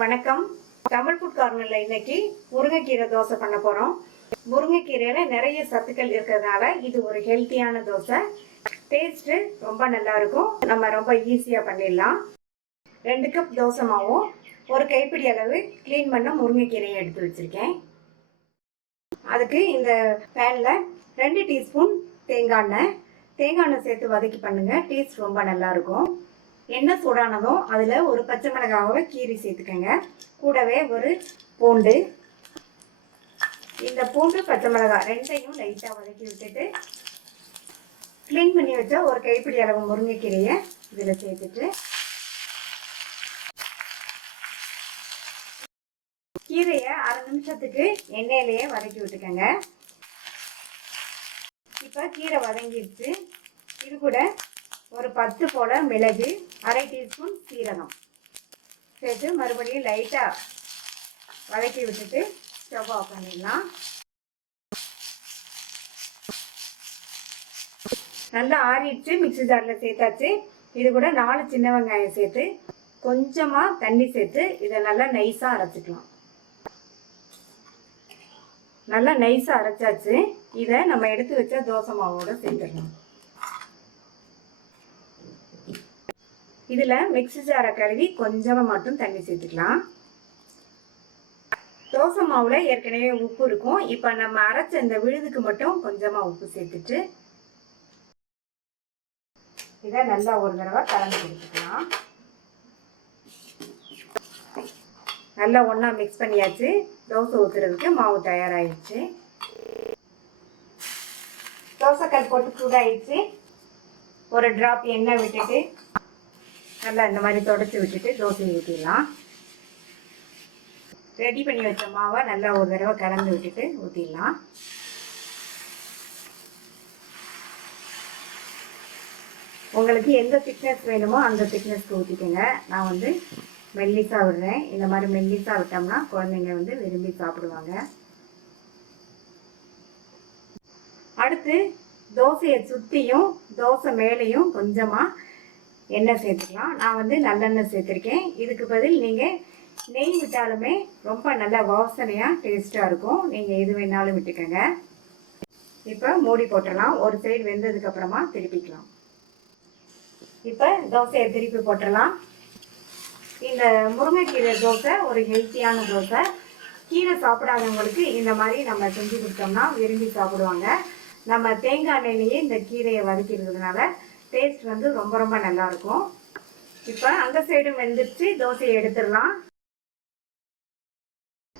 வணக்கம். தமிழ் ஃபுட் கார்னர்ல இன்னைக்கு முருங்கைக்கீரை தோசை பண்ண போறோம். முருங்கைக்கீரையில நிறைய சத்துக்கள் இருக்கிறதுனால இது ஒரு ஹெல்த்தியான தோசை. டேஸ்ட் ரொம்ப நல்லா இருக்கும். நம்ம ரொம்ப ஈஸியா பண்ணிடலாம். 2 கப் தோசை மாவும் 1 கைப்பிடி அளவு க்ளீன் பண்ண முருங்கைக்கீரையை எடுத்து வச்சிருக்கேன். அதுக்கு இந்த பேன்ல 2 டீஸ்பூன் தேங்காய் எண்ணெய் சேர்த்து வதக்கி பண்ணுங்க. டேஸ்ட் ரொம்ப நல்லா இருக்கும். எண்ணெய் சூடானதும் அதில் ஒரு பச்சை மிளகாவை கீரி சேர்த்துக்கங்க. கூடவே ஒரு பூண்டு, இந்த பூண்டு பச்சை மிளகாய் ரெண்டையும் லைட்டாக வதக்கி விட்டுட்டு க்ளீன் பண்ணி வச்ச ஒரு கைப்பிடி அளவு முருங்கைக்கீரையை இதில் சேர்த்துட்டு கீரையை 1/2 நிமிஷத்துக்கு எண்ணெயிலேயே வதக்கி விட்டுக்கங்க. இப்போ கீரை வதங்கிடுச்சு. இது கூட ஒரு 10 போல மிளகு, 1/2 டீஸ்பூன் சீரகம் சேர்த்து மறுபடியும் லைட்டாக வதக்கி விட்டுட்டு ஸ்டவ் ஆஃப் பண்ணிடலாம். நல்லா ஆறிடுச்சு. மிக்ஸி ஜாரில் சேர்த்தாச்சு. இது கூட 4 சின்ன வெங்காயம் சேர்த்து கொஞ்சமாக தண்ணி சேர்த்து இதை நல்லா நைஸாக அரைச்சிக்கலாம். நல்லா நைஸாக அரைச்சாச்சு. இதை நம்ம எடுத்து வச்ச தோசை மாவோட சேர்த்துடலாம். இதில் மிக்ஸி ஜாரை கழுவி கொஞ்சமாக மட்டும் தண்ணி சேர்த்துக்கலாம். தோசை மாவில் ஏற்கனவே உப்பு இருக்கும். இப்போ நம்ம அரைச்ச இந்த விழுதுக்கு மட்டும் கொஞ்சமாக உப்பு சேர்த்துட்டு இதை நல்லா ஒரு தடவை கலந்து கொடுத்துக்கலாம். நல்லா ஒன்றா மிக்ஸ் பண்ணியாச்சு. தோசை ஊற்றுறதுக்கு மாவு தயாராகிடுச்சு. தோசைக்கல் போட்டு சூடாகிடுச்சு. ஒரு ட்ராப் எண்ணெய் விட்டுட்டு நல்லா இந்த மாதிரி தொடச்சி விட்டுட்டு தோசையை ஊற்றிடலாம். ரெடி பண்ணி வச்ச மாவை நல்லா ஒரு தடவை கலந்து விட்டுட்டு ஊற்றிடலாம். உங்களுக்கு எந்த திக்னஸ் வேணுமோ அந்த திக்னஸ்க்கு ஊற்றிக்கோங்க. நான் வந்து மெல்லிசாக விடுறேன். இந்த மாதிரி மெல்லிசாக விட்டோம்னா குழந்தைங்க வந்து விரும்பி சாப்பிடுவாங்க. அடுத்து தோசையை சுற்றியும் தோசை மேலேயும் கொஞ்சமாக எண்ணெய் சேர்த்துக்கலாம். நான் வந்து நல்லெண்ணெய் சேர்த்துருக்கேன். இதுக்கு பதில் நீங்கள் நெய் விட்டாலுமே ரொம்ப நல்லா வாசனையாக டேஸ்ட்டாக இருக்கும். நீங்கள் எது வேணாலும் விட்டுக்கோங்க. இப்போ மூடி போட்டுடலாம். ஒரு சைடு வெந்ததுக்கப்புறமா திருப்பிக்கலாம். இப்போ தோசையை திருப்பி போட்டுடலாம். இந்த முருங்கைக்கீரை தோசை ஒரு ஹெல்த்தியான தோசை. கீரை சாப்பிடாதவங்களுக்கு இந்த மாதிரி நம்ம செஞ்சு கொடுத்தோம்னா விரும்பி சாப்பிடுவாங்க. நம்ம தேங்காய் எண்ணெயிலேயே இந்த கீரையை வதக்கிறதுனால டேஸ்ட் வந்து ரொம்ப ரொம்ப நல்லா இருக்கும். இப்போ அந்த சைடும் வெந்துருச்சு. தோசையை எடுத்துடலாம்.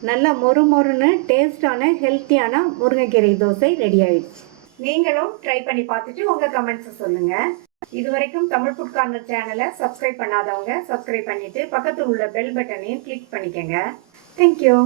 நல்ல மொறுன்னு டேஸ்டான ஹெல்த்தியான முருங்கைக்கீரை தோசை ரெடி ஆயிடுச்சு. நீங்களும் ட்ரை பண்ணி பார்த்துட்டு உங்கள் கமெண்ட்ஸை சொல்லுங்கள். இது வரைக்கும் தமிழ் ஃபுட் கார்னர் சேனலை சப்ஸ்கிரைப் பண்ணாதவங்க சப்ஸ்கிரைப் பண்ணிட்டு பக்கத்தில் உள்ள பெல் பட்டனையும் கிளிக் பண்ணிக்கோங்க. தேங்க்யூ.